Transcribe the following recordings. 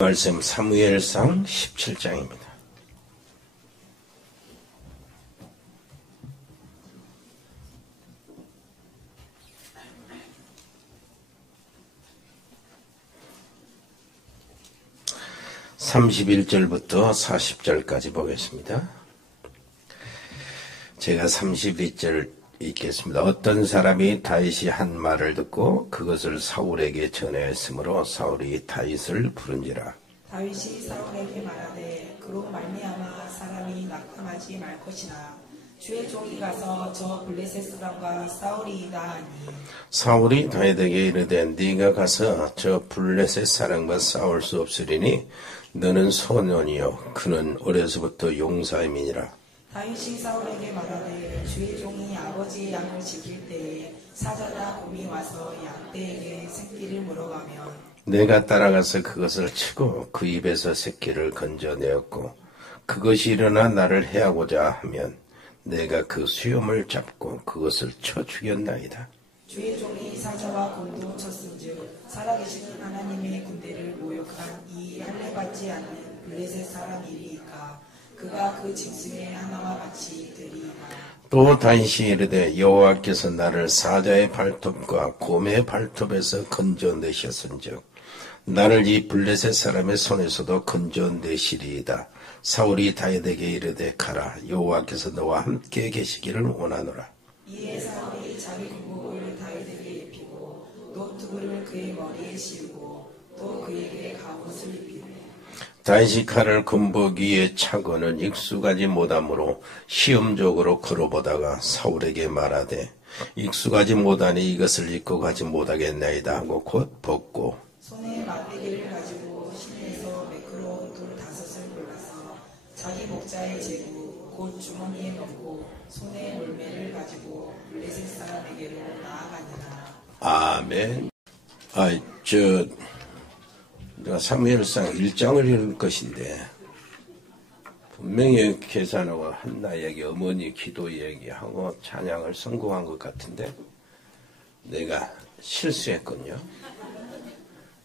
말씀 사무엘상 17장입니다. (31절부터) (40절까지) 보겠습니다. 제가 32절 읽겠습니다. 어떤 사람이 다윗이 한 말을 듣고 그것을 사울에게 전하였으므로 사울이 다윗을 부른지라. 다윗이 사울에게 말하되 그로 말미암아 사람이 낙담하지 말 것이나 주의 종이 가서 저 블레셋 사람과 싸우리이다 하니, 사울이 다윗에게 이르되 네가 가서 저 블레셋 사람과 싸울 수 없으리니 너는 소년이요 그는 어려서부터 용사임이니라. 다윗이 사울에게 말하되 주의 종이 아버지의 양을 지킬 때에 사자나 곰이 와서 양떼에게 새끼를 물어가면 내가 따라가서 그것을 치고 그 입에서 새끼를 건져내었고 그것이 일어나 나를 해하고자 하면 내가 그 수염을 잡고 그것을 쳐 죽였나이다. 주의 종이 사자와 곰도 쳤은즉 살아계시는 하나님의 군대를 모욕한 이 할례받지 않는 블레셋 사람이리이까 그가 그 짐승의 하나와 같이 되리이다. 또 다윗이 이르되 여호와께서 나를 사자의 발톱과 곰의 발톱에서 건져내셨은즉 나를 이 블레셋 사람의 손에서도 건져내시리이다. 사울이 다윗에게 이르되 가라 여호와께서 너와 함께 계시기를 원하노라. 이에 사울이 자기 군복을 다윗에게 입히고 노트구를 그의 머리에 씌우고 또 그에게 갑옷을 입히고 다윗이 칼을 군복 위에 차고는 익숙하지 못하므로 시험적으로 걸어보다가 사울에게 말하되 익숙하지 못하니 이것을 입고 가지 못하겠나이다 하고 곧 벗고 손에 막대기를 가지고 시내에서 매끄러운 돌 5을 골라서 자기 목자에 재고 곧 주머니에 넣고 손에 물매를 가지고 블레셋 사람에게로 나아가니라. 아멘. 내가 사무엘상 1장을 읽을 것인데 분명히 계산하고 한나 얘기, 어머니 기도 얘기하고 찬양을 성공한 것 같은데 내가 실수했군요.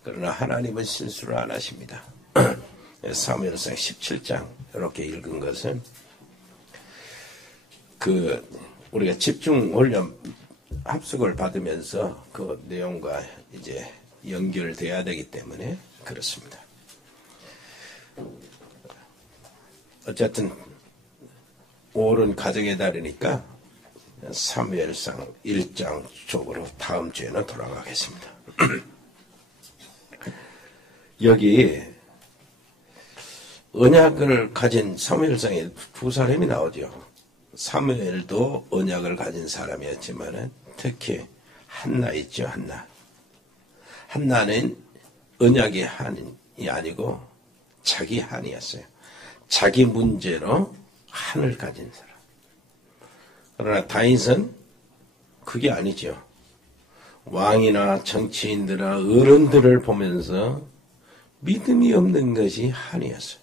그러나 하나님은 실수를 안 하십니다. 사무엘상 17장 이렇게 읽은 것은 우리가 집중 훈련 합숙을 받으면서 그 내용과 이제 연결돼야 되기 때문에 그렇습니다. 어쨌든 5월은 가정의 달이니까 사무엘상 1장 쪽으로 다음 주에는 돌아가겠습니다. 여기 언약을 가진 사무엘상에 두 사람이 나오죠. 사무엘도 언약을 가진 사람이었지만 특히 한나 있죠. 한나는 언약의 한이 아니고 자기 한이었어요. 자기 문제로 한을 가진 사람. 그러나 다윗은 그게 아니죠. 왕이나 정치인들이나 어른들을 보면서 믿음이 없는 것이 한이었어요.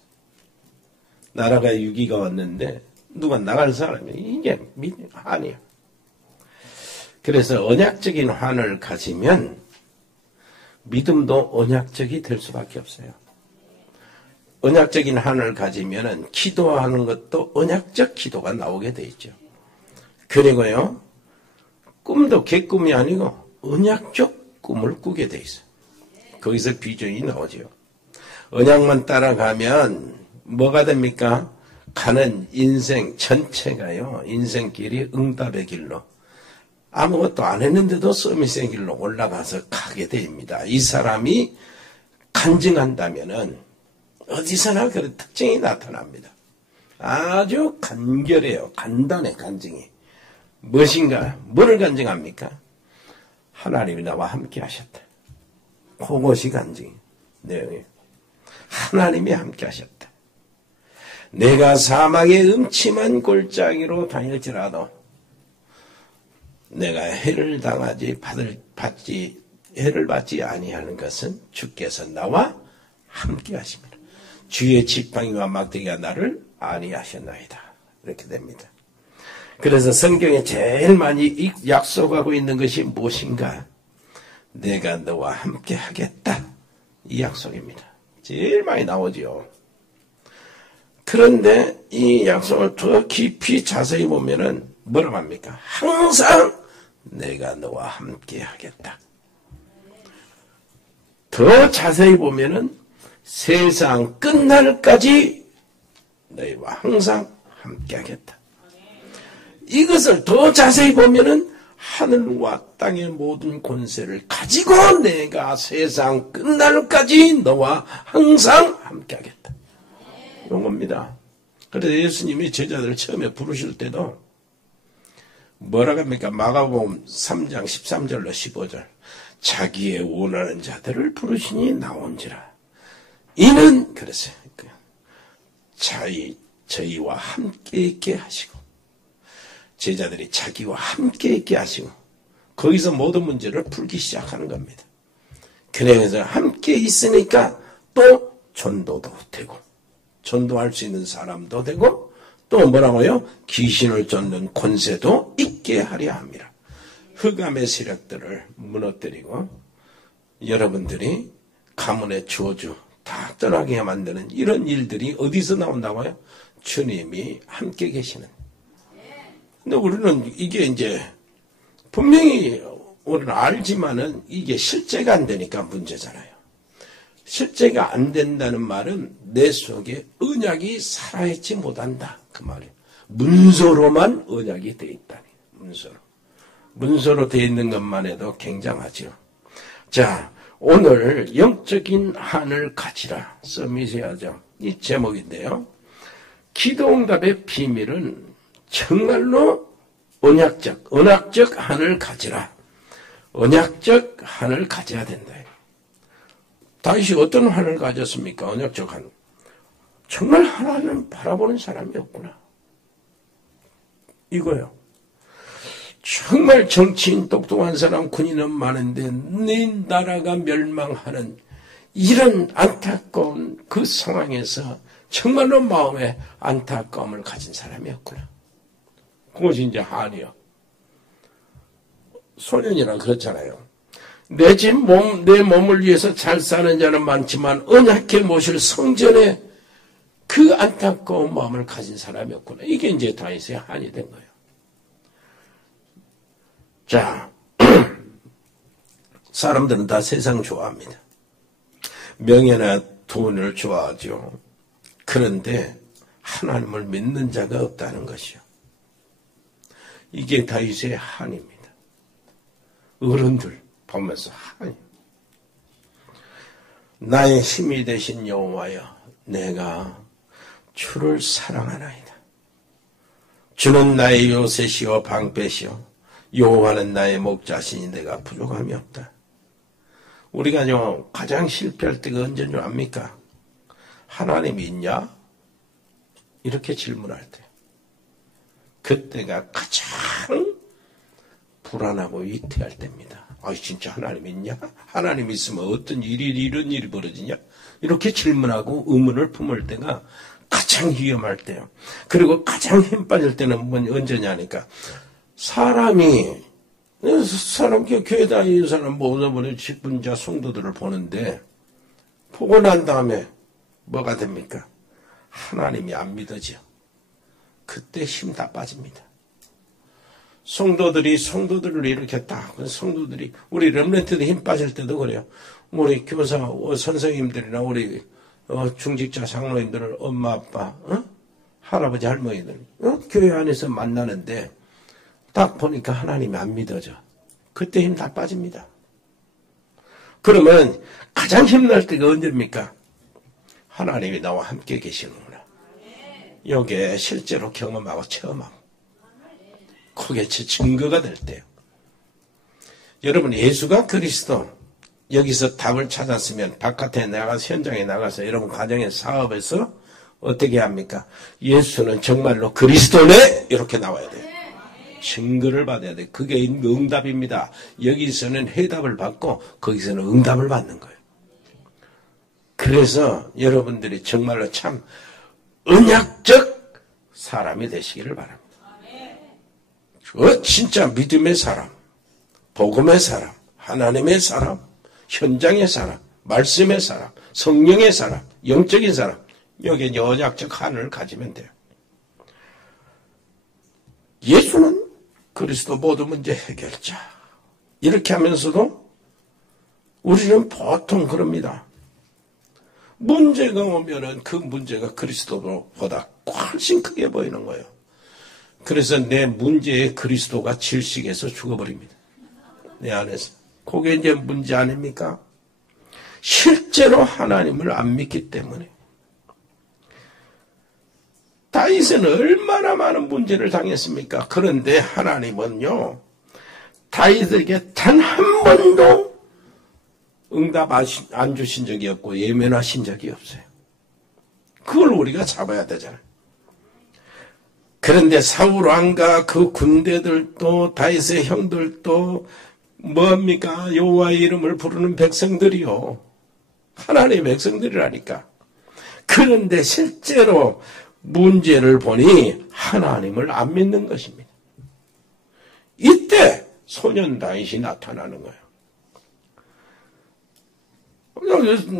나라가 위기가 왔는데 누가 나갈 사람이 이게 한이야. 그래서 언약적인 한을 가지면 믿음도 언약적이 될 수밖에 없어요. 언약적인 한을 가지면 기도하는 것도 언약적 기도가 나오게 돼 있죠. 그리고요, 꿈도 개꿈이 아니고 언약적 꿈을 꾸게 돼 있어요. 거기서 비전이 나오죠. 언약만 따라가면 뭐가 됩니까? 가는 인생 전체가요, 인생길이 응답의 길로 아무것도 안 했는데도 서밋의 길로 올라가서 가게 됩니다. 이 사람이 간증한다면은 어디서나 그런 특징이 나타납니다. 아주 간결해요. 간단해, 간증이. 무엇인가, 뭐를 간증합니까? 하나님이 나와 함께 하셨다. 그것이 간증 내용이에요. 하나님이 함께 하셨다. 내가 사막의 음침한 골짜기로 다닐지라도 내가 해를 받지 아니하는 것은 주께서 나와 함께 하십니다. 주의 지팡이와 막대기가 나를 안위하셨나이다. 이렇게 됩니다. 그래서 성경에 제일 많이 약속하고 있는 것이 무엇인가? 내가 너와 함께 하겠다. 이 약속입니다. 제일 많이 나오죠. 그런데 이 약속을 더 깊이 자세히 보면은 뭐라고 합니까? 항상 내가 너와 함께 하겠다. 더 자세히 보면은 세상 끝날까지 너희와 항상 함께 하겠다. 이것을 더 자세히 보면은 하늘과 땅의 모든 권세를 가지고 내가 세상 끝날까지 너와 항상 함께 하겠다. 이런 겁니다. 그래서 예수님이 제자들을 처음에 부르실 때도 뭐라고 합니까? 마가복음 3장 13절로 15절. 자기의 원하는 자들을 부르시니 나온지라. 이는 그랬어요. 저희와 함께 있게 하시고 제자들이 자기와 함께 있게 하시고 거기서 모든 문제를 풀기 시작하는 겁니다. 그래서 함께 있으니까 또 전도도 되고 전도할 수 있는 사람도 되고 또 뭐라고요? 귀신을 쫓는 권세도 있게 하려 합니다. 흑암의 세력들을 무너뜨리고 여러분들이 가문의 저주 다 떠나게 만드는 이런 일들이 어디서 나온다고요? 주님이 함께 계시는. 근데 우리는 이게 이제 분명히 우리는 알지만은 이게 실제가 안 되니까 문제잖아요. 실제가 안 된다는 말은 내 속에 언약이 살아있지 못한다. 그 말이에요. 문서로만 언약이 돼 있다니. 문서로 돼 있는 것만 해도 굉장하죠. 자, 오늘 영적인 한을 가지라. 써미셔야죠. 이 제목인데요. 기도응답의 비밀은 정말로 언약적 한을 가지라. 언약적 한을 가져야 된다. 다윗이 어떤 한을 가졌습니까? 언약적 한. 정말 하나님 바라보는 사람이었구나. 이거요. 정말 정치인 똑똑한 사람 군인은 많은데 네 나라가 멸망하는 이런 안타까운 그 상황에서 정말로 마음에 안타까움을 가진 사람이었구나. 그것이 이제 한이요. 소년이라 그렇잖아요. 내 집 내 몸을 위해서 잘 사는 자는 많지만 언약해 모실 성전에 그 안타까운 마음을 가진 사람이었구나. 이게 이제 다윗의 한이 된 거예요. 자, 사람들은 다 세상 좋아합니다. 명예나 돈을 좋아하죠. 그런데 하나님을 믿는 자가 없다는 것이요. 이게 다윗의 한입니다. 어른들 보면서 한이. 나의 힘이 되신 여호와여, 내가 주를 사랑하나이다. 주는 나의 요새시오 방패시오. 여호와는 나의 목자시니 내가 부족함이 없다. 우리가요 가장 실패할 때가 언제인 줄 압니까? 하나님이 있냐? 이렇게 질문할 때. 그때가 가장 불안하고 위태할 때입니다. 아, 진짜 하나님 있냐? 하나님 있으면 어떤 일이 이런 일이 벌어지냐? 이렇게 질문하고 의문을 품을 때가 가장 위험할 때요. 그리고 가장 힘 빠질 때는 언제냐니까. 사람이 교회 다니는 사람 모여보는 직분자 성도들을 보는데 보고 난 다음에 뭐가 됩니까? 하나님이 안 믿어져. 그때 힘 다 빠집니다. 성도들을 이렇게 딱 성도들이 우리 렘넌트들 힘 빠질 때도 그래요. 우리 교사 선생님들이나 우리 중직자 장로님들을 엄마 아빠 할아버지 할머니들 교회 안에서 만나는데 딱 보니까 하나님이 안 믿어져. 그때 힘 다 빠집니다. 그러면 가장 힘날 때가 언제입니까? 하나님이 나와 함께 계시는구나. 이게 실제로 경험하고 체험하고 그게 제 증거가 될 때요. 여러분 예수가 그리스도 여기서 답을 찾았으면 바깥에 나가서 현장에 나가서 여러분 가정의 사업에서 어떻게 합니까? 예수는 정말로 그리스도네 이렇게 나와야 돼요. 증거를 받아야 돼. 그게 응답입니다. 여기서는 해답을 받고 거기서는 응답을 받는 거예요. 그래서 여러분들이 정말로 참 언약적 사람이 되시기를 바랍니다. 진짜 믿음의 사람, 복음의 사람, 하나님의 사람, 현장의 사람 말씀의 사람, 성령의 사람, 영적인 사람, 여기에 언약적 하늘을 가지면 돼요. 예수는 그리스도 모든 문제 해결자. 이렇게 하면서도 우리는 보통 그럽니다. 문제가 오면은 그 문제가 그리스도보다 훨씬 크게 보이는 거예요. 그래서 내 문제에 그리스도가 질식해서 죽어버립니다. 내 안에서. 그게 이제 문제 아닙니까? 실제로 하나님을 안 믿기 때문에. 다윗은 얼마나 많은 문제를 당했습니까? 그런데 하나님은요, 다윗에게 단 한 번도 응답 안 주신 적이 없고 예면하신 적이 없어요. 그걸 우리가 잡아야 되잖아요. 그런데 사울 왕과 그 군대들도 다윗의 형들도 뭡니까? 여호와의 이름을 부르는 백성들이요. 하나님의 백성들이라니까. 그런데 실제로 문제를 보니 하나님을 안 믿는 것입니다. 이때 소년 다윗이 나타나는 거예요.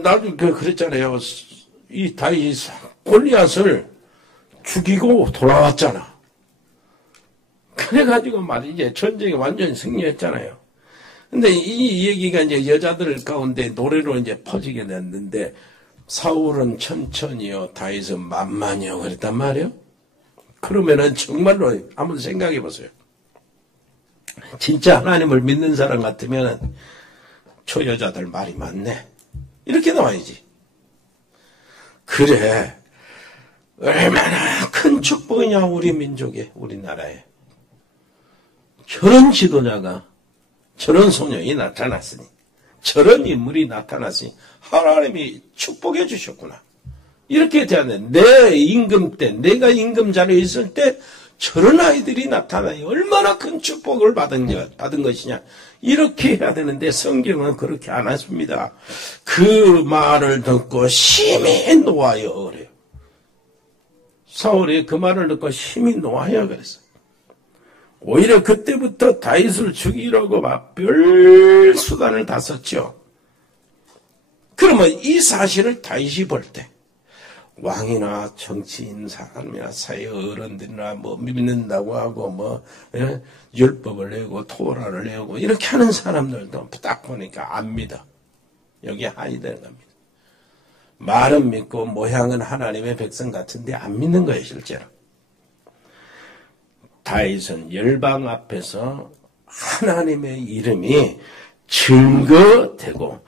나도 그랬잖아요. 이 다윗이 골리앗을 죽이고 돌아왔잖아. 그래가지고 말이지 전쟁에 완전히 승리했잖아요. 근데 이 얘기가 이제 여자들 가운데 노래로 이제 퍼지게 됐는데 사울은 천천히요, 다윗은 만만히요 그랬단 말이에요. 그러면은 정말로 한번 생각해 보세요. 진짜 하나님을 믿는 사람 같으면 저 여자들 말이 맞네. 이렇게 나와야지. 그래. 얼마나 큰 축복이냐 우리 민족에, 우리나라에. 저런 지도자가, 저런 소년이 나타났으니, 저런 인물이 나타났으니 하나님이 축복해 주셨구나. 이렇게 되었네. 내 임금 때, 내가 임금 자리에 있을 때 저런 아이들이 나타나니 얼마나 큰 축복을 받은 것이냐. 이렇게 해야 되는데 성경은 그렇게 안 했습니다. 그 말을 듣고 심히 노하여 그래요. 사울이 그 말을 듣고 심히 노하여 그랬어요. 오히려 그때부터 다윗을 죽이려고 막 별 수단을 다 썼죠. 그러면 이 사실을 다윗이 볼 때 왕이나 정치인 사람이나 사회 어른들이나 뭐 믿는다고 하고 뭐 율법을 내고 토라를 내고 이렇게 하는 사람들도 딱 보니까 안 믿어. 여기에 한이 되는 겁니다. 말은 믿고 모양은 하나님의 백성 같은데 안 믿는 거예요, 실제로. 다윗은 열방 앞에서 하나님의 이름이 증거되고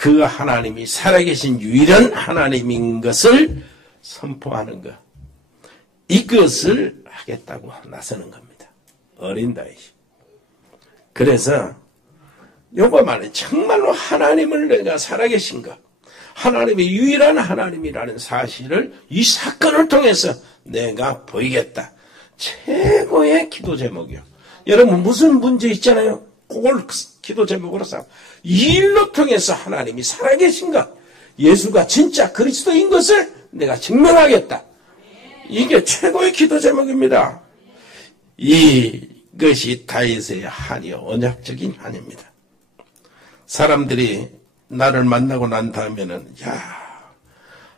그 하나님이 살아계신 유일한 하나님인 것을 선포하는 것, 이것을 하겠다고 나서는 겁니다. 어린 다윗이. 그래서 요거 말해 정말로 하나님을 내가 살아계신 것, 하나님의 유일한 하나님이라는 사실을 이 사건을 통해서 내가 보이겠다. 최고의 기도 제목이요. 여러분 무슨 문제 있잖아요. 그걸 기도 제목으로 삼아. 이 일로 통해서 하나님이 살아계신 것, 예수가 진짜 그리스도인 것을 내가 증명하겠다. 이게 최고의 기도 제목입니다. 이것이 다윗의 한이요, 언약적인 한입니다. 사람들이 나를 만나고 난 다음에는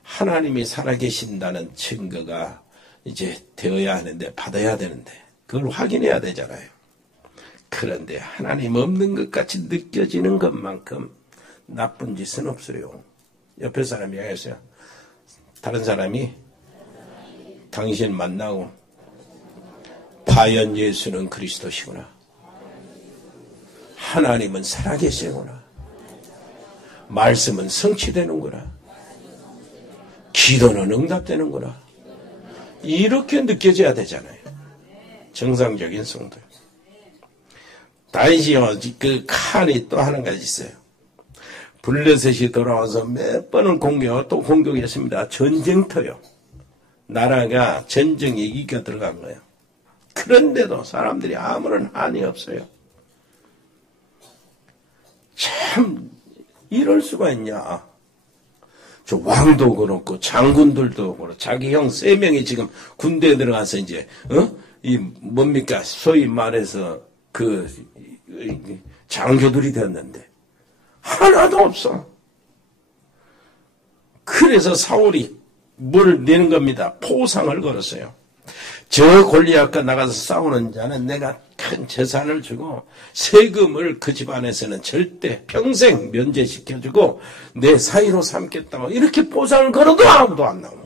하나님이 살아계신다는 증거가 이제 되어야 하는데, 받아야 되는데 그걸 확인해야 되잖아요. 그런데 하나님 없는 것 같이 느껴지는 것만큼 나쁜 짓은 없어요. 옆에 사람이 얘기했어요. 다른 사람이 당신 만나고 과연 예수는 그리스도시구나. 하나님은 살아계시구나. 말씀은 성취되는구나. 기도는 응답되는구나. 이렇게 느껴져야 되잖아요. 정상적인 성도. 다윗이요, 그 칼이 또 하나 가지 있어요. 블레셋이 돌아와서 몇 번을 공격하고 또 공격했습니다. 전쟁터요. 나라가 전쟁에 이겨 들어간 거예요. 그런데도 사람들이 아무런 한이 없어요. 참 이럴 수가 있냐. 저 왕도 그렇고 장군들도 그렇고 자기 형 3명이 지금 군대에 들어가서 이제 이 뭡니까 소위 말해서 그 장교들이 됐는데 하나도 없어. 그래서 사울이 뭘 내는 겁니다. 포상을 걸었어요. 저 골리앗과 나가서 싸우는 자는 내가 큰 재산을 주고 세금을 그 집안에서는 절대 평생 면제시켜주고 내 사이로 삼겠다고 이렇게 포상을 걸어도 아무도 안 나오는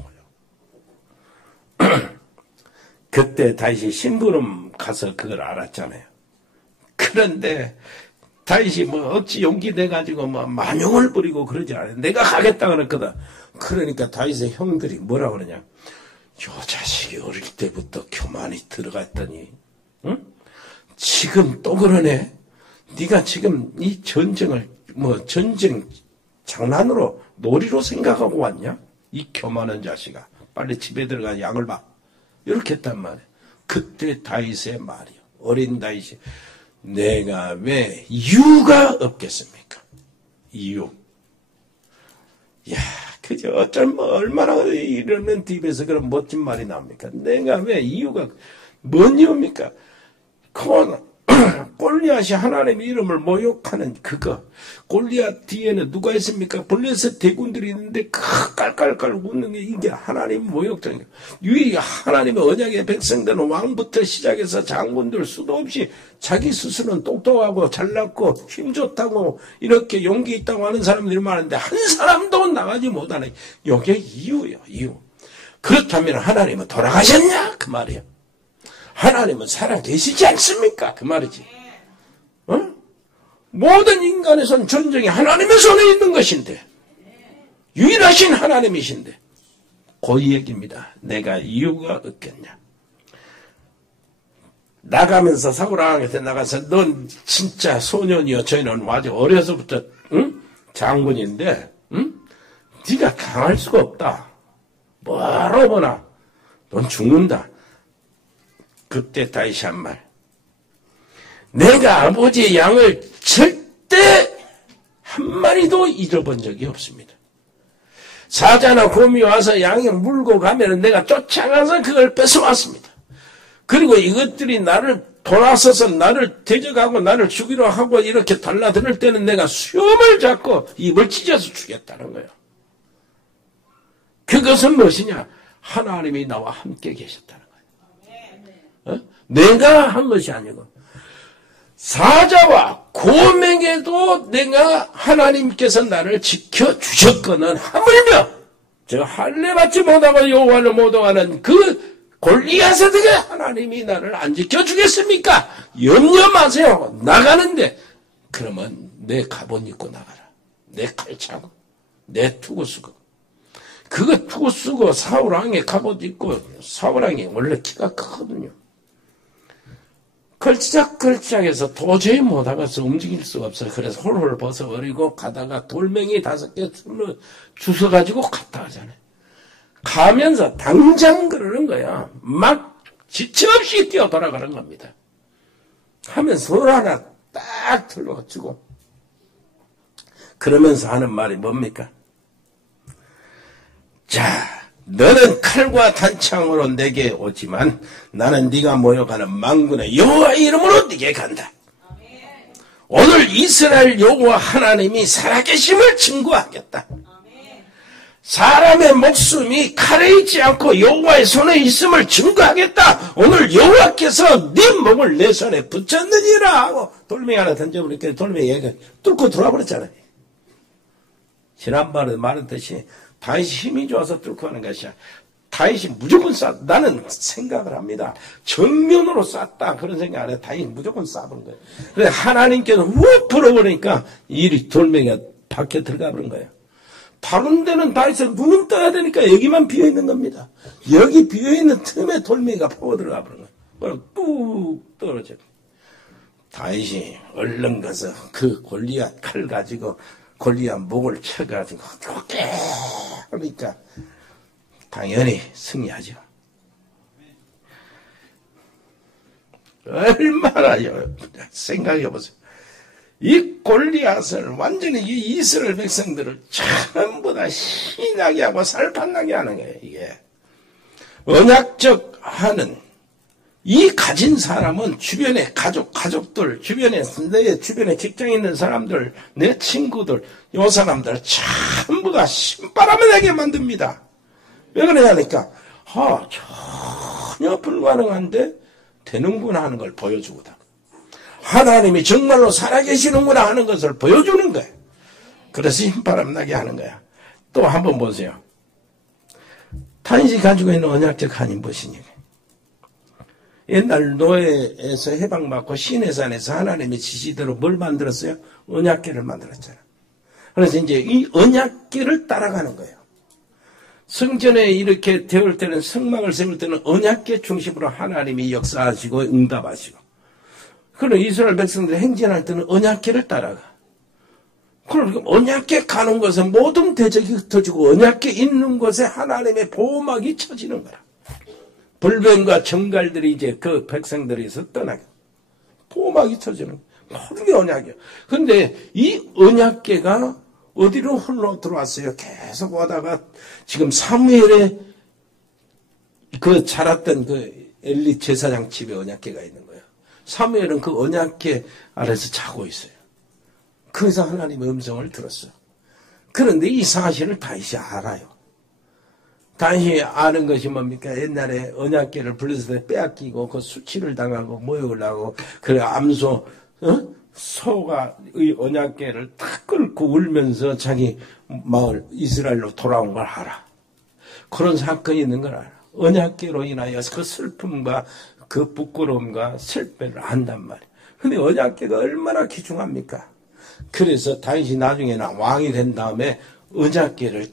거예요. 그때 다윗이 심부름 가서 그걸 알았잖아요. 그런데 다윗이 뭐 어찌 용기 내가지고 뭐 만용을 부리고 그러지 않아요. 내가 가겠다 그랬거든. 그러니까 다윗의 형들이 뭐라 그러냐. 요 자식이 어릴 때부터 교만이 들어갔더니 응? 지금 또 그러네. 네가 지금 이 전쟁을 뭐 전쟁 장난으로 놀이로 생각하고 왔냐? 이 교만한 자식아. 빨리 집에 들어가 양을 봐. 이렇게 했단 말이야. 그때 다윗의 말이요. 어린 다윗이 내가 왜 이유가 없겠습니까? 이유. 야, 그저 어쩜 얼마나 이러는 집에서 그런 멋진 말이 나옵니까? 내가 왜 이유가 뭔 이유입니까? 골리앗이 하나님의 이름을 모욕하는 그거. 골리앗 뒤에는 누가 있습니까? 블레셋 대군들이 있는데 깔깔깔 웃는 게 이게 하나님 모욕적인 거예요. 이 하나님의 언약의 백성들은 왕부터 시작해서 장군들 수도 없이 자기 스스로는 똑똑하고 잘났고 힘 좋다고 이렇게 용기 있다고 하는 사람들이 많은데 한 사람도 나가지 못하는 이게 이유예요. 이유. 그렇다면 하나님은 돌아가셨냐? 그 말이에요. 하나님은 살아계시지 않습니까? 그 말이지. 어? 모든 인간의 손 전쟁이 하나님의 손에 있는 것인데 유일하신 하나님이신데 그 얘기입니다. 내가 이유가 없겠냐. 나가면서 사울왕한테 나가서 넌 진짜 소년이여. 저희는 아주 어려서부터 응? 장군인데 응? 네가 강할 수가 없다. 뭐로 보나 넌 죽는다. 그때 다윗이 한 말. 내가 아버지의 양을 절대 한 마리도 잃어본 적이 없습니다. 사자나 곰이 와서 양을 물고 가면 내가 쫓아가서 그걸 뺏어왔습니다. 그리고 이것들이 나를 돌아서서 나를 대적하고 나를 죽이려 하고 이렇게 달라들 때는 내가 수염을 잡고 입을 찢어서 죽였다는 거예요. 그것은 무엇이냐? 하나님이 나와 함께 계셨다는 거예요. 어? 내가 한 것이 아니고 사자와 곰에게도 내가 하나님께서 나를 지켜주셨거든 하물며 저 할례 받지 못하고 여호와를 모독하는 그 골리앗에게 하나님이 나를 안 지켜주겠습니까? 염려 마세요. 나가는데 그러면 내 갑옷 입고 나가라. 내 칼 차고 내 투구 쓰고 그거 투구 쓰고 사울왕의 갑옷 입고 사울왕이 원래 키가 크거든요. 걸치작걸치작해서 도저히 못하가서 움직일 수가 없어요. 그래서 홀홀 벗어버리고 가다가 돌멩이 5개 주워가지고 갔다 하잖아요. 가면서 당장 그러는 거야. 막 지체 없이 뛰어 돌아가는 겁니다. 하면서 손 하나 딱 들어주고 그러면서 하는 말이 뭡니까? 자, 너는 칼과 단창으로 내게 오지만 나는 네가 모욕하는 만군의 여호와의 이름으로 네게 간다. 오늘 이스라엘 여호와 하나님이 살아계심을 증거하겠다. 사람의 목숨이 칼에 있지 않고 여호와의 손에 있음을 증거하겠다. 오늘 여호와께서 네 목을 내 손에 붙였느니라 하고 돌멩이 하나 던져버리니까 돌멩이 얘가 뚫고 들어와버렸잖아요. 지난번에 말했듯이 다윗이 힘이 좋아서 뚫고 하는 것이야. 다윗이 무조건 나는 생각을 합니다. 정면으로 쐈다 그런 생각 안 해. 다윗이 무조건 쏴본 거예요. 그래 하나님께서 훅 풀어버리니까 이 돌멩이가 밖에 들어가 버린 거예요. 다른 데는 다윗은 눈은 떠야 되니까 여기만 비어있는 겁니다. 여기 비어있는 틈에 돌멩이가 파고 들어가 버린 거예요. 뚝 떨어져요. 다윗이 얼른 가서 그 골리앗 칼 가지고 골리앗 목을 쳐가지고 그러니까 당연히 승리하죠. 얼마나 생각해보세요. 이 골리앗을 완전히 이 이스라엘 백성들을 전부 다 신나게 하고 살판나게 하는 거예요. 이게 언약적 하는 이 가진 사람은 주변에 가족들, 내 주변에 직장에 있는 사람들, 내 친구들, 요 사람들 전부가 신바람을 내게 만듭니다. 왜 그러냐니까, 전혀 불가능한데 되는구나 하는 걸 보여주거든. 하나님이 정말로 살아계시는구나 하는 것을 보여주는 거야. 그래서 신바람 나게 하는 거야. 또 한번 보세요. 다윗이 가지고 있는 언약적 한이 무엇이냐. 옛날 노예에서 해방받고 시내산에서 하나님의 지시대로 뭘 만들었어요? 언약궤를 만들었잖아. 그래서 이제 이 언약궤를 따라가는 거예요. 성전에 이렇게 되올 때는, 성막을 세울 때는 언약궤 중심으로 하나님이 역사하시고 응답하시고, 그럼 이스라엘 백성들이 행진할 때는 언약궤를 따라가. 그럼 언약궤 가는 곳은 모든 대적이 흩어지고 언약궤 있는 곳에 하나님의 보호막이 쳐지는 거라. 불변과 정갈들이 이제 그 백성들에서 떠나게 보호막이 쳐지는 거야. 그게 언약이야. 근데 이 언약궤가 어디로 흘러 들어왔어요? 계속 오다가 지금 사무엘의 그 자랐던 그 엘리 제사장 집에 언약궤가 있는 거예요. 사무엘은 그 언약궤 아래서 자고 있어요. 거기서 하나님의 음성을 들었어요. 그런데 이 사실을 다윗이 알아요. 다윗이 아는 것이 뭡니까? 옛날에 언약궤를 불렀을 때 빼앗기고 그 수치를 당하고 모욕을 하고, 그래 암소 소가 이 언약궤를 탁 끌고 울면서 자기 마을 이스라엘로 돌아온 걸 알아. 그런 사건이 있는 걸 알아. 언약궤로 인하여 그 슬픔과 그 부끄러움과 슬픔을 안단 말이야. 근데 언약궤가 얼마나 귀중합니까? 그래서 다윗이 나중에는 왕이 된 다음에 언약궤를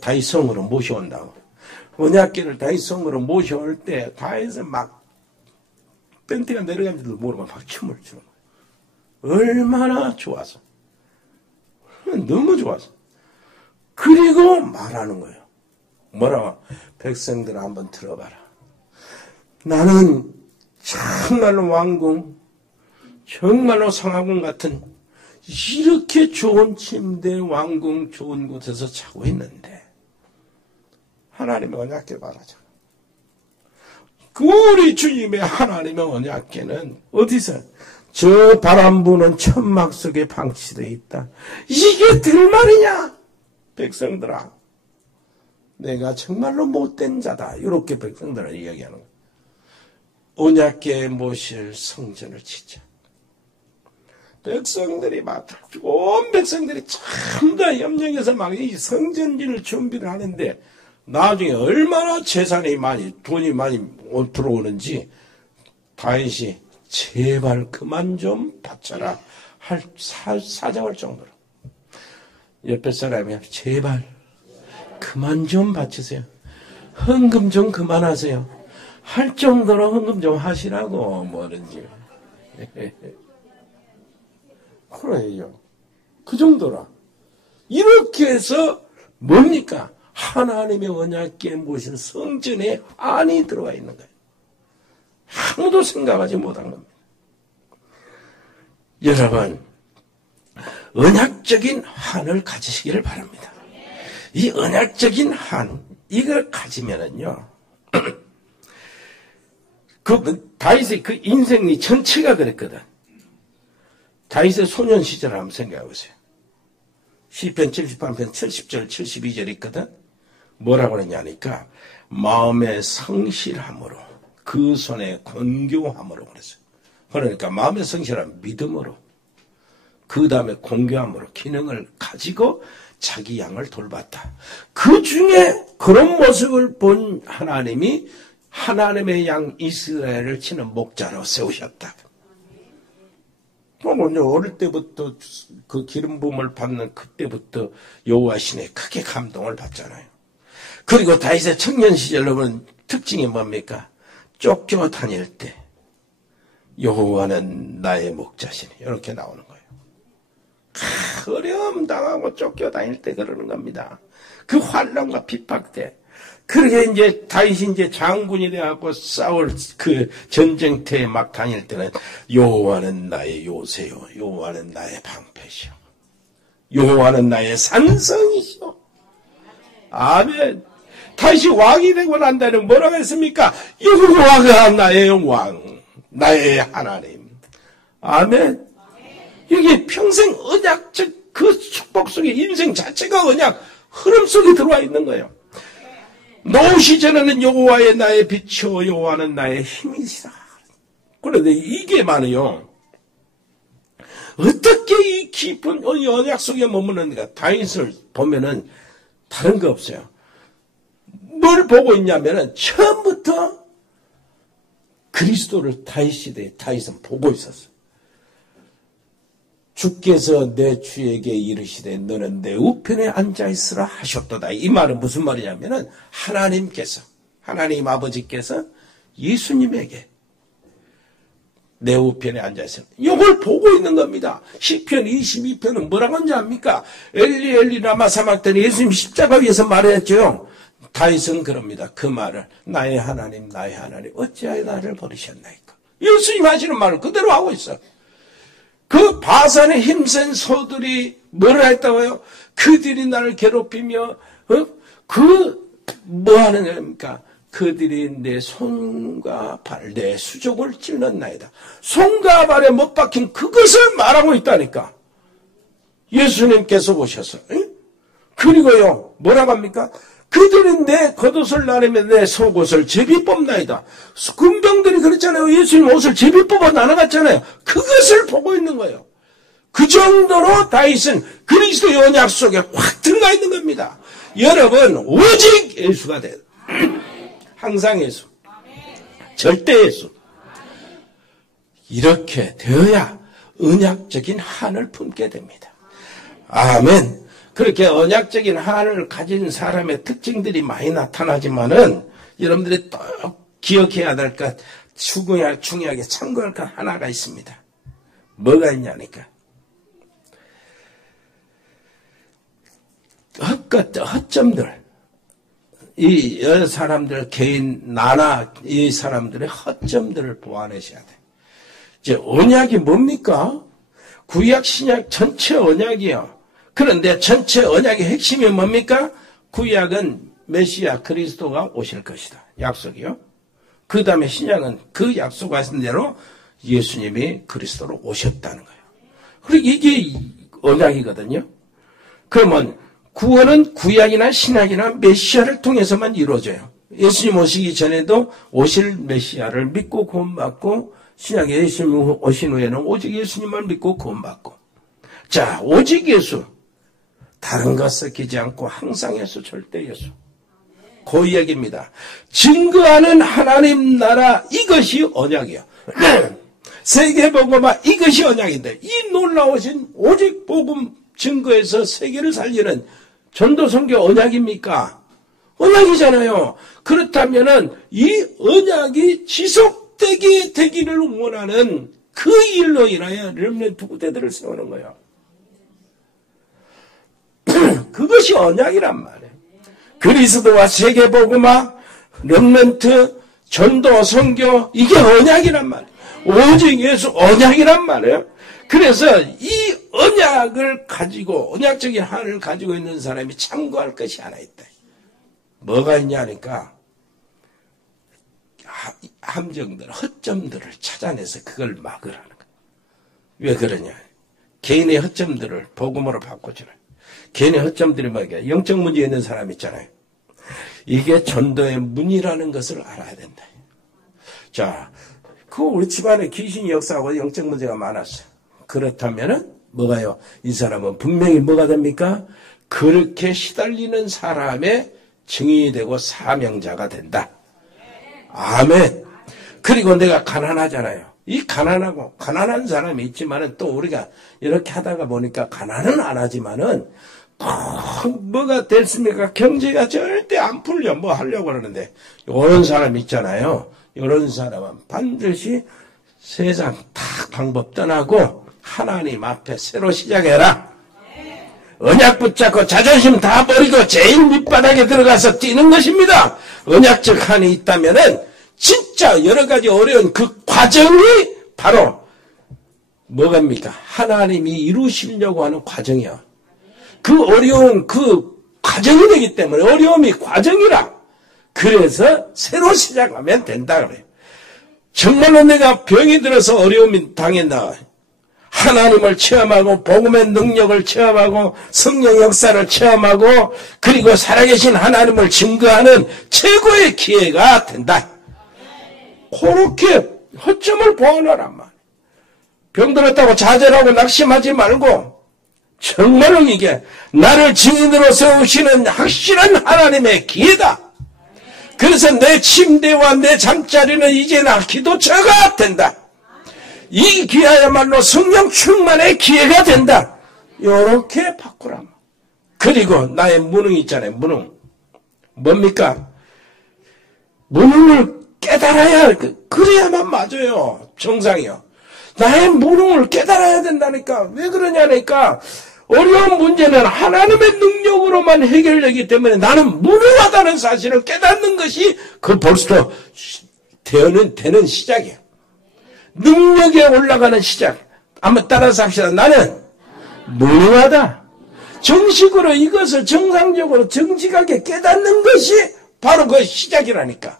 다윗 성으로 모셔온다고. 언약궤를 다윗 성으로 모셔올 때 다윗은 막 벤트가 내려간지도 모르고 막 춤을 추는 거예요. 얼마나 좋아서. 너무 좋아서. 그리고 말하는 거예요. 뭐라고? 백성들 한번 들어봐라. 나는 정말로 왕궁, 정말로 상하궁 같은 이렇게 좋은 침대, 왕궁, 좋은 곳에서 자고 있는데 하나님의 언약궤 말하자. 우리 주님의 하나님의 언약궤는 어디서? 저 바람 부는 천막 속에 방치되어 있다. 이게 될 말이냐? 백성들아, 내가 정말로 못된 자다. 이렇게 백성들을 이야기하는 거예요. 언약궤에 모실 성전을 짓자. 백성들이 온 백성들이 전부 다 염려해서 막 이 성전지를 준비를 하는데, 나중에 얼마나 재산이 돈이 많이 들어오는지 다윗이 제발 그만 좀 바쳐라 할 사정할 정도로. 옆에 사람이 제발 그만 좀 바치세요. 헌금 좀 그만하세요. 할 정도로 헌금 좀 하시라고 뭐든지. 그래요. 그 정도라. 이렇게 해서 뭡니까? 하나님의 언약궤에 모신 성전에 안이 들어와 있는 거예요. 아무도 생각하지 못한 겁니다. 여러분, 언약적인 한을 가지시기를 바랍니다. 이 언약적인 한, 이걸 가지면은요, 다윗의 그 인생이 전체가 그랬거든. 다윗의 소년 시절을 한번 생각해 보세요. 시편 78편 70절 72절 있거든. 뭐라고 그러냐니까 마음의 성실함으로 그 손에 건교함으로 그랬어요. 그러니까 마음의 성실함 믿음으로, 그 다음에 공교함으로 기능을 가지고 자기 양을 돌봤다. 그 중에 그런 모습을 본 하나님이 하나님의 양 이스라엘을 치는 목자로 세우셨다. 어릴 때부터 그 기름 부음을 받는 그때부터 여호와 신에 크게 감동을 받잖아요. 그리고 다윗의 청년 시절로 보는 특징이 뭡니까? 쫓겨 다닐 때 여호와는 나의 목자시니 이렇게 나오는 거예요. 어려움 당하고 쫓겨 다닐 때 그러는 겁니다. 그 환난과 핍박 때. 그렇게 이제 다윗이 이제 장군이 되어갖고 싸울 그 전쟁터에 막 다닐 때는 여호와는 나의 요새요, 여호와는 나의 방패시요, 여호와는 나의 산성이시오. 아멘. 다시 왕이 되고 난 다음에 뭐라고 했습니까? 여호와가 나의 왕, 나의 하나님. 아멘. 이게 평생 언약적 그 축복 속에 인생 자체가 언약 흐름 속에 들어와 있는 거예요. 노시 전에는 여호와의 나의 빛이요 여호와는 나의 힘이시라. 그런데 이게 말이요. 어떻게 이 깊은 언약 속에 머무는가? 다윗을 보면은 다른 거 없어요. 뭘 보고 있냐면은 처음부터 그리스도를 다윗 시대에 다윗은 보고 있었어요. 주께서 내 주에게 이르시되 너는 내 우편에 앉아있으라 하셨도다. 이 말은 무슨 말이냐면은 하나님께서 하나님 아버지께서 예수님에게 내 우편에 앉아있으라. 이걸 보고 있는 겁니다. 시편 22편은 뭐라고 하는지 압니까? 엘리 엘리 라마 사막더니 예수님 십자가 위에서 말했죠. 다윗은 그럽니다. 그 말을 나의 하나님 어찌하여 나를 버리셨나이까. 예수님 하시는 말을 그대로 하고 있어. 그 바산의 힘센 소들이 뭐라 했다고요? 그들이 나를 괴롭히며 뭐 하는 겁니까? 그들이 내 손과 발, 내 수족을 찔렀나이다. 손과 발에 못 박힌 그것을 말하고 있다니까. 예수님께서 오셔서. 그리고요 뭐라고 합니까? 그들은 내 겉옷을 나르며 내 속옷을 제비 뽑나이다. 군병들이 그랬잖아요. 예수님 옷을 제비 뽑아 나눠갔잖아요. 그것을 보고 있는 거예요. 그 정도로 다윗은 그리스도의 언약 속에 확 들어가 있는 겁니다. 여러분 오직 예수가 돼요. 항상 예수. 절대 예수. 이렇게 되어야 언약적인 한을 품게 됩니다. 아멘. 그렇게 언약적인 한을 가진 사람의 특징들이 많이 나타나지만은 여러분들이 또 기억해야 될 것, 중요하게 참고할 것 하나가 있습니다. 뭐가 있냐니까. 허점들. 이 사람들 개인 나나 이 사람들의 허점들을 보완하셔야 돼. 이제 언약이 뭡니까? 구약 신약 전체 언약이요. 그런데 전체 언약의 핵심이 뭡니까? 구약은 메시아 그리스도가 오실 것이다. 약속이요. 그 다음에 신약은 그 약속하신 대로 예수님이 그리스도로 오셨다는 거예요. 그리고 이게 언약이거든요. 그러면 구원은 구약이나 신약이나 메시아를 통해서만 이루어져요. 예수님 오시기 전에도 오실 메시아를 믿고 구원받고 신약에 예수님 오신 후에는 오직 예수님만 믿고 구원받고. 자, 오직 예수. 다른 것 섞이지 않고 항상 예수, 절대 예수. 그 이야기입니다. 증거하는 하나님 나라 이것이 언약이에요. 세계복음화 이것이 언약인데 이 놀라우신 오직 복음 증거에서 세계를 살리는 전도선교 언약입니까? 언약이잖아요. 그렇다면은 이 언약이 지속되게 되기를 원하는 그 일로 인하여 렘넌트 부대들을 세우는 거예요. 그것이 언약이란 말이에요. 그리스도와 세계복음화, 렘넌트, 전도, 선교 이게 언약이란 말이에요. 오직 예수 언약이란 말이에요. 그래서 이 언약을 가지고 언약적인 한을 가지고 있는 사람이 참고할 것이 하나 있다. 뭐가 있냐니까 함정들, 허점들을 찾아내서 그걸 막으라는 거예요. 왜 그러냐? 개인의 허점들을 복음으로 바꿔주라. 개인의 허점들이 뭐냐? 영적 문제 있는 사람 있잖아요. 이게 전도의 문이라는 것을 알아야 된다. 자, 우리 집안에 귀신이 역사하고 영적 문제가 많았어요. 그렇다면은 뭐가요? 이 사람은 분명히 뭐가 됩니까? 그렇게 시달리는 사람의 증인이 되고 사명자가 된다. 아멘. 그리고 내가 가난하잖아요. 이 가난한 사람이 있지만은 또 우리가 이렇게 하다가 보니까 가난은 안 하지만은 뭐가 됐습니까? 경제가 절대 안 풀려. 뭐 하려고 그러는데 이런 사람 있잖아요. 이런 사람은 반드시 세상 다 방법 떠나고 하나님 앞에 새로 시작해라. 언약 붙잡고 자존심 다 버리고 제일 밑바닥에 들어가서 뛰는 것입니다. 언약적 한이 있다면은 진짜 여러 가지 어려운 그 과정이 바로 뭐갑니까? 하나님이 이루시려고 하는 과정이야. 그 어려운 그 과정이 되기 때문에 어려움이 과정이라. 그래서 새로 시작하면 된다 그래요. 정말로 내가 병이 들어서 어려움이 당했나, 하나님을 체험하고 복음의 능력을 체험하고 성령 역사를 체험하고 그리고 살아계신 하나님을 증거하는 최고의 기회가 된다. 그렇게 허점을 보완하란 말이에요. 병들었다고 좌절하고 낙심하지 말고 정말로 이게 나를 증인으로 세우시는 확실한 하나님의 기회다. 그래서 내 침대와 내 잠자리는 이제 나 기도처가 된다. 이 기회야말로 성령 충만의 기회가 된다. 이렇게 바꾸라. 그리고 나의 무능이 있잖아요. 무능. 뭡니까? 무능을 깨달아야, 그래야만 맞아요. 정상이요. 나의 무능을 깨달아야 된다니까. 왜 그러냐니까 어려운 문제는 하나님의 능력으로만 해결되기 때문에 나는 무능하다는 사실을 깨닫는 것이 그 벌써 되는 시작이야. 능력에 올라가는 시작. 한번 따라서 합시다. 나는 무능하다. 정식으로 이것을 정상적으로 정직하게 깨닫는 것이 바로 그 시작이라니까.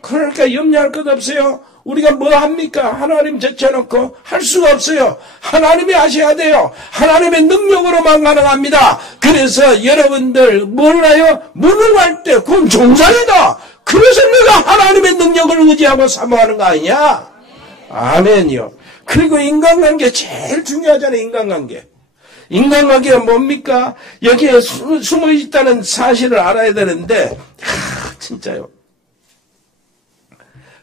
그러니까 염려할 것 없어요. 우리가 뭐 합니까? 하나님 제쳐놓고 할 수가 없어요. 하나님이 하셔야 돼요. 하나님의 능력으로만 가능합니다. 그래서 여러분들 몰라요? 무능할 때 그건 정상이다. 그래서 내가 하나님의 능력을 의지하고 사모하는 거 아니냐? 아멘이요. 그리고 인간관계 제일 중요하잖아요. 인간관계. 인간관계가 뭡니까? 여기에 숨어있다는 사실을 알아야 되는데 진짜요.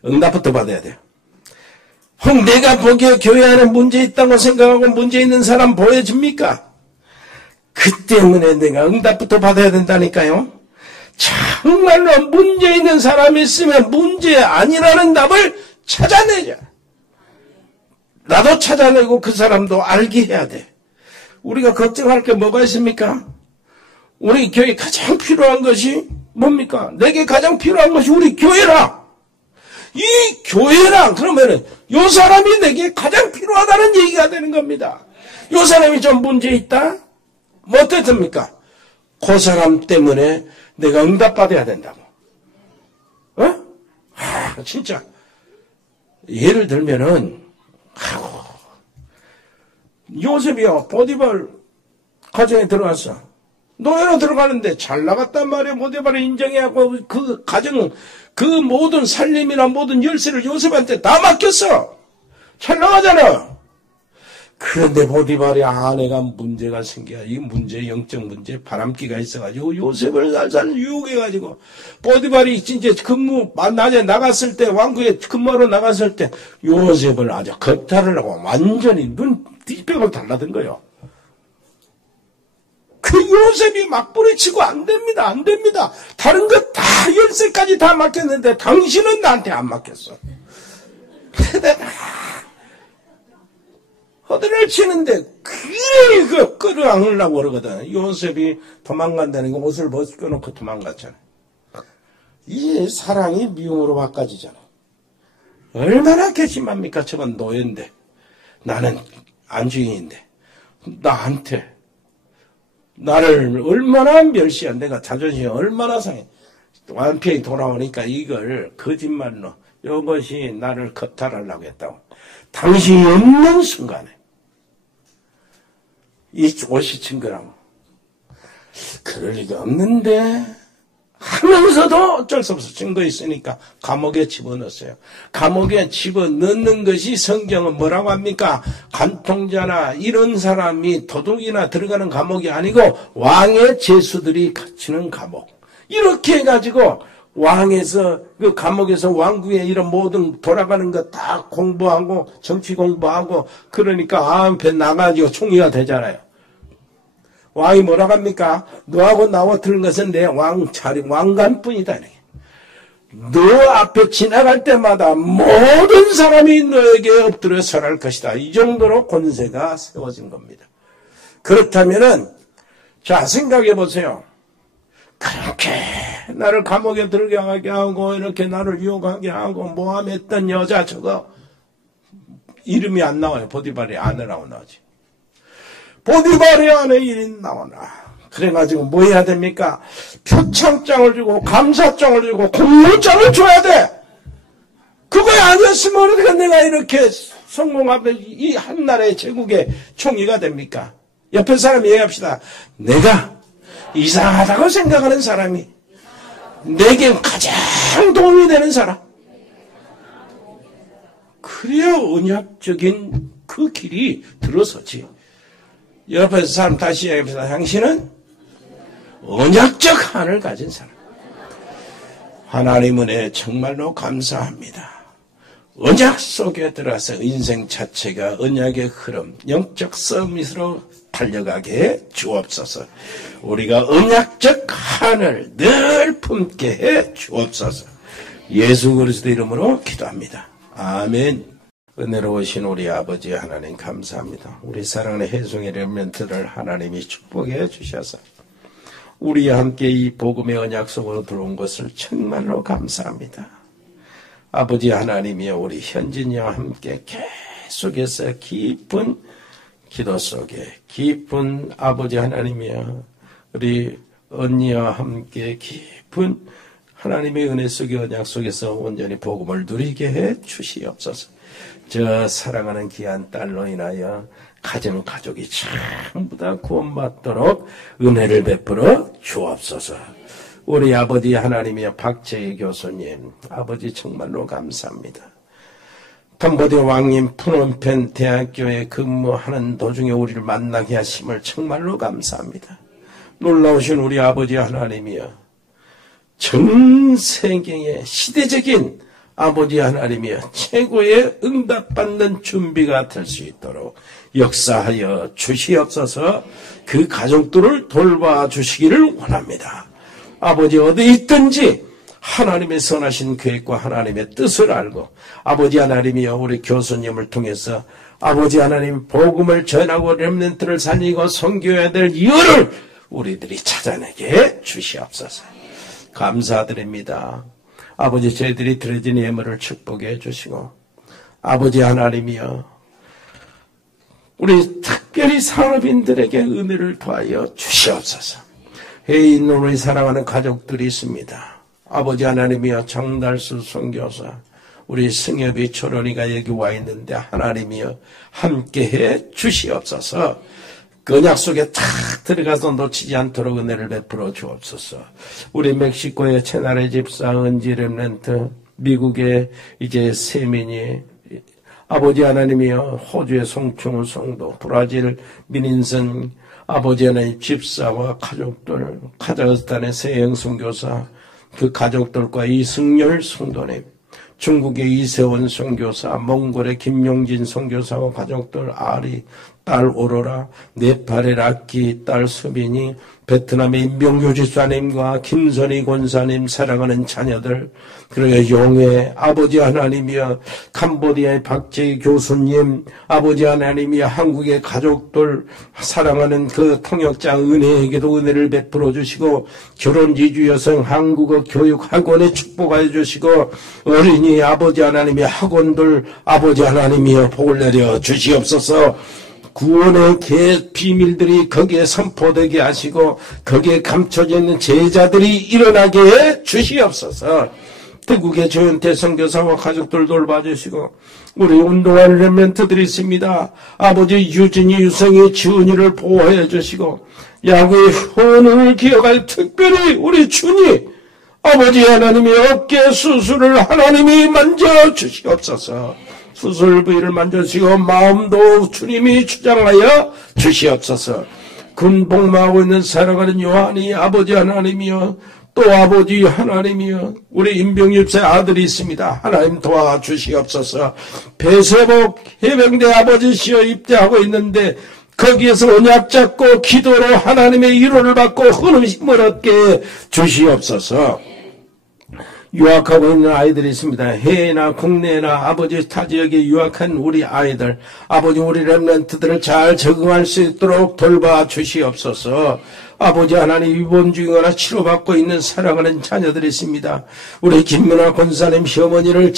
응답부터 받아야 돼요. 혹 내가 보기에 교회 안에 문제 있다고 생각하고 문제 있는 사람 보여집니까? 그 때문에 내가 응답부터 받아야 된다니까요. 정말로 문제 있는 사람이 있으면 문제 아니라는 답을 찾아내자. 나도 찾아내고 그 사람도 알게 해야 돼. 우리가 걱정할 게 뭐가 있습니까? 우리 교회에 가장 필요한 것이 뭡니까? 내게 가장 필요한 것이 우리 교회라. 이 교회랑 그러면은 요 사람이 내게 가장 필요하다는 얘기가 되는 겁니다. 요 사람이 좀 문제 있다? 뭐 어떻습니까? 그 사람 때문에 내가 응답받아야 된다고. 진짜. 예를 들면은, 요셉이요, 보디발 가정에 들어갔어. 노예로 들어가는데 잘 나갔단 말이야. 보디발을 인정해갖고 그 가정, 그 모든 살림이나 모든 열쇠를 요셉한테 다 맡겼어. 잘 나가잖아. 그런데 보디발의 아내가 문제가 생겨. 이 문제, 영적 문제, 바람기가 있어가지고 요셉을 살살 유혹해가지고 보디발이 진짜 낮에 나갔을 때, 왕궁에 근무하러 나갔을 때 요셉을 아주 겁탈을 하고 완전히 눈 뒤벽을 달라든 거요. 그 요셉이 막 뿌리치고 안 됩니다. 안 됩니다. 다른 것 다 열쇠까지 다 맡겼는데 당신은 나한테 안 맡겼어. 허들을 치는데 그 끌어안으려고 그러거든. 요셉이 도망간다는 거 옷을 벗겨놓고 도망갔잖아. 이 사랑이 미움으로 바꿔지잖아. 얼마나 괘씸합니까? 저건 노예인데 나는 안주인인데 나한테 나를 얼마나 멸시한 내가 자존심이 얼마나 상해. 완편히 돌아오니까 이걸 거짓말로 이것이 나를 겁탈하려고 했다고. 당신이 없는 순간에 이 옷이 증거라고. 그럴 리가 없는데 하면서도 어쩔 수 없어. 증거 있으니까 감옥에 집어넣었어요. 감옥에 집어넣는 것이 성경은 뭐라고 합니까? 간통자나 이런 사람이 도둑이나 들어가는 감옥이 아니고 왕의 죄수들이 갇히는 감옥. 이렇게 해가지고 왕에서 그 감옥에서 왕궁에 이런 모든 돌아가는 거 다 공부하고 정치 공부하고 그러니까 앞에 나가지고 총리가 되잖아요. 왕이 뭐라고 합니까? 너하고 나와 들은 것은 내 왕관뿐이다. 너 앞에 지나갈 때마다 모든 사람이 너에게 엎드려 설할 것이다. 이 정도로 권세가 세워진 겁니다. 그렇다면은 자 생각해 보세요. 그렇게 나를 감옥에 들어가게 하고 이렇게 나를 유혹하게 하고 모함했던 여자 저거 이름이 안 나와요. 보디발의 아내라고 나오지. 보디발의 아내 이름 나오나. 그래가지고 뭐 해야 됩니까? 표창장을 주고 감사장을 주고 공로장을 줘야 돼. 그거 아니었으면 어디가 내가 이렇게 성공하면 이 한나라의 제국의 총리가 됩니까? 옆에 사람 얘기합시다. 내가 이상하다고 생각하는 사람이 내게 가장 도움이 되는 사람. 그래야 언약적인 그 길이 들어서지. 옆에 사람 다시 얘기합시다. 당신은 언약적 한을 가진 사람. 하나님 은혜 정말로 감사합니다. 언약 속에 들어가서 인생 자체가 언약의 흐름, 영적 서밋으로 달려가게 해 주옵소서. 우리가 언약적 한을 늘 품게 해 주옵소서. 예수 그리스도 이름으로 기도합니다. 아멘. 은혜로우신 우리 아버지 하나님 감사합니다. 우리 사랑하는 혜송의 렘넌트를 하나님이 축복해 주셔서 우리와 함께 이 복음의 언약 속으로 들어온 것을 정말로 감사합니다. 아버지 하나님이여 우리 현진이와 함께 계속해서 깊은 기도 속에 깊은 아버지 하나님이여 우리 언니와 함께 깊은 하나님의 은혜 속의 언약 속에서 온전히 복음을 누리게 해 주시옵소서. 저 사랑하는 귀한 딸로 인하여 가정가족이 전부 다 구원받도록 은혜를 베풀어 주옵소서. 우리 아버지 하나님이여 박재희 교수님 아버지 정말로 감사합니다. 캄보디아 왕님 푸놈펜 대학교에 근무하는 도중에 우리를 만나게 하심을 정말로 감사합니다. 놀라우신 우리 아버지 하나님이여 전 세계의 시대적인 아버지 하나님이여 최고의 응답받는 준비가 될 수 있도록 역사하여 주시옵소서. 그 가족들을 돌봐주시기를 원합니다. 아버지 어디 있든지 하나님의 선하신 계획과 하나님의 뜻을 알고 아버지 하나님이여 우리 교수님을 통해서 아버지 하나님 복음을 전하고 렘넌트를 살리고 섬겨야 될 이유를 우리들이 찾아내게 주시옵소서. 감사드립니다. 아버지 저희들이 드려진 예물을 축복해 주시고 아버지 하나님이여 우리 특별히 산업인들에게 은혜를 더하여 주시옵소서. 해에 있는 우리 사랑하는 가족들이 있습니다. 아버지 하나님이여 장달수 선교사 우리 승엽이 초론이가 여기 와 있는데 하나님이여 함께해 주시옵소서. 그 언약 속에 탁 들어가서 놓치지 않도록 은혜를 베풀어 주옵소서. 우리 멕시코의 채나레 집사 은지 렘넌트 미국의 이제 세민이 아버지 하나님이여 호주의 송충우 성도 브라질 민인선 아버지 하나님 집사와 가족들 카자흐스탄의 세영 선교사 그 가족들과 이승열 성도님 중국의 이세원 선교사 몽골의 김용진 선교사와 가족들 아리 딸 오로라 네팔의 라키 딸 수빈이 베트남의 임병규 집사님과 김선희 권사님 사랑하는 자녀들 그리고 용해 아버지 하나님이여 캄보디아의 박재희 교수님 아버지 하나님이여 한국의 가족들 사랑하는 그 통역자 은혜에게도 은혜를 베풀어 주시고 결혼지주 여성 한국어 교육학원에 축복하여 주시고 어린이 아버지 하나님의 학원들 아버지 하나님이여 복을 내려 주시옵소서. 구원의 비밀들이 거기에 선포되게 하시고 거기에 감춰져 있는 제자들이 일어나게 해 주시옵소서. 태국의 조현태 선교사와 가족들 돌봐주시고 우리 운동하는 렘넌트들이 있습니다. 아버지 유진이 유성이 지훈이를 보호해 주시고 야구의 효능을 기억할 특별히 우리 준이 아버지 하나님의 어깨 수술을 하나님이 만져 주시옵소서. 수술 부위를 만져주시고 마음도 주님이 주장하여 주시옵소서. 군복무하고 있는 사랑하는 요한이 아버지 하나님이여 또 아버지 하나님이여 우리 임병입사의 아들이 있습니다. 하나님 도와주시옵소서. 배세복 해병대 아버지시여 입대하고 있는데 거기에서 언약 잡고 기도로 하나님의 위로를 받고 흐름심을 얻게 주시옵소서. 유학하고 있는 아이들이 있습니다. 해외나 국내나 아버지 타 지역에 유학한 우리 아이들 아버지 우리 렘넌트들을 잘 적응할 수 있도록 돌봐 주시옵소서. 아버지 하나님, 입원 중이거나 치료받고 있는 사랑하는 자녀들이 있습니다. 우리 김문아 권사님 시어머니를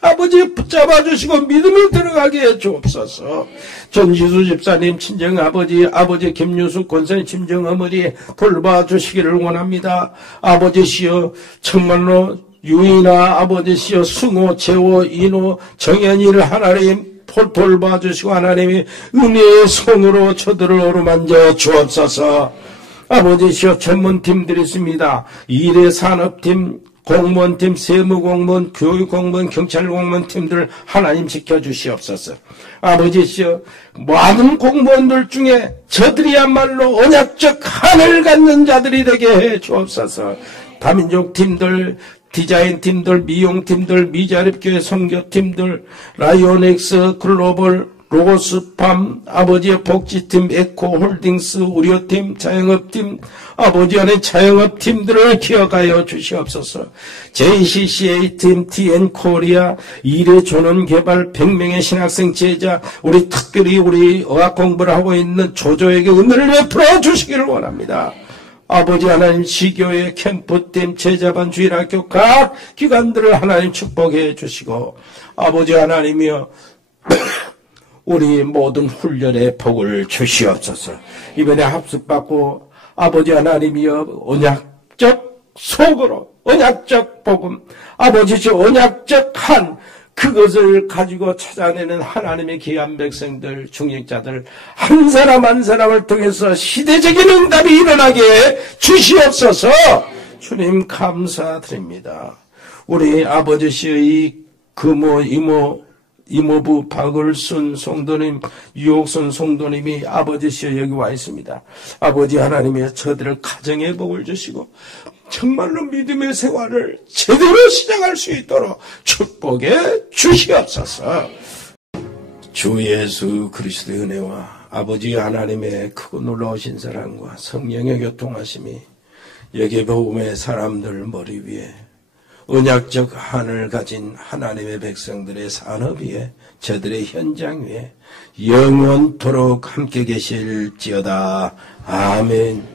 아버지 붙잡아 주시고 믿음을 들어가게 해 주옵소서. 전지수 집사님 친정아버지, 아버지 김유숙 권사님 친정어머니 돌봐주시기를 원합니다. 아버지시여, 정말로 유이나 아버지시여, 승호, 재호, 인호, 정연이를 하나님 돌봐주시고 하나님이 은혜의 손으로 저들을 어루만져 주옵소서. 아버지시여, 전문팀들이 있습니다. 일회산업팀, 공무원팀, 세무공무원, 교육공무원, 경찰공무원 팀들 하나님 지켜주시옵소서. 아버지시여, 많은 공무원들 중에 저들이야말로 언약적 한을 갖는 자들이 되게 해 주옵소서. 다민족 팀들, 디자인 팀들, 미용 팀들, 미자립교회 선교 팀들, 라이온엑스 글로벌, 로고스팜, 아버지의 복지팀, 에코홀딩스, 의료팀, 자영업팀, 아버지 안에 자영업팀들을 기억하여 주시옵소서. JCCA팀, TN코리아, 일회존원개발 100명의 신학생 제자, 우리 특별히 우리 어학 공부를 하고 있는 조조에게 은혜를 베풀어 주시기를 원합니다. 아버지 하나님, 시교회, 캠프팀, 제자반, 주일학교 각 기관들을 하나님 축복해 주시고, 아버지 하나님이여, 우리 모든 훈련에 복을 주시옵소서. 이번에 합숙받고 아버지 하나님이여, 언약적 속으로, 언약적 복음, 아버지 언약적 한, 그것을 가지고 찾아내는 하나님의 귀한 백성들, 중직자들 한 사람 한 사람을 통해서 시대적인 응답이 일어나게 주시옵소서. 주님 감사드립니다. 우리 아버지시의 금호, 이모부 박을순 송도님, 유옥순 송도님이 아버지시여 여기 와 있습니다. 아버지 하나님의 저들을 가정의 복을 주시고 정말로 믿음의 생활을 제대로 시작할 수 있도록 축복해 주시옵소서. 주 예수 그리스도의 은혜와 아버지 하나님의 크고 놀라우신 사랑과 성령의 교통하심이 여기 복음의 사람들 머리 위에 언약적 한을 가진 하나님의 백성들의 산업 위에, 저들의 현장 위에 영원토록 함께 계실지어다. 아멘.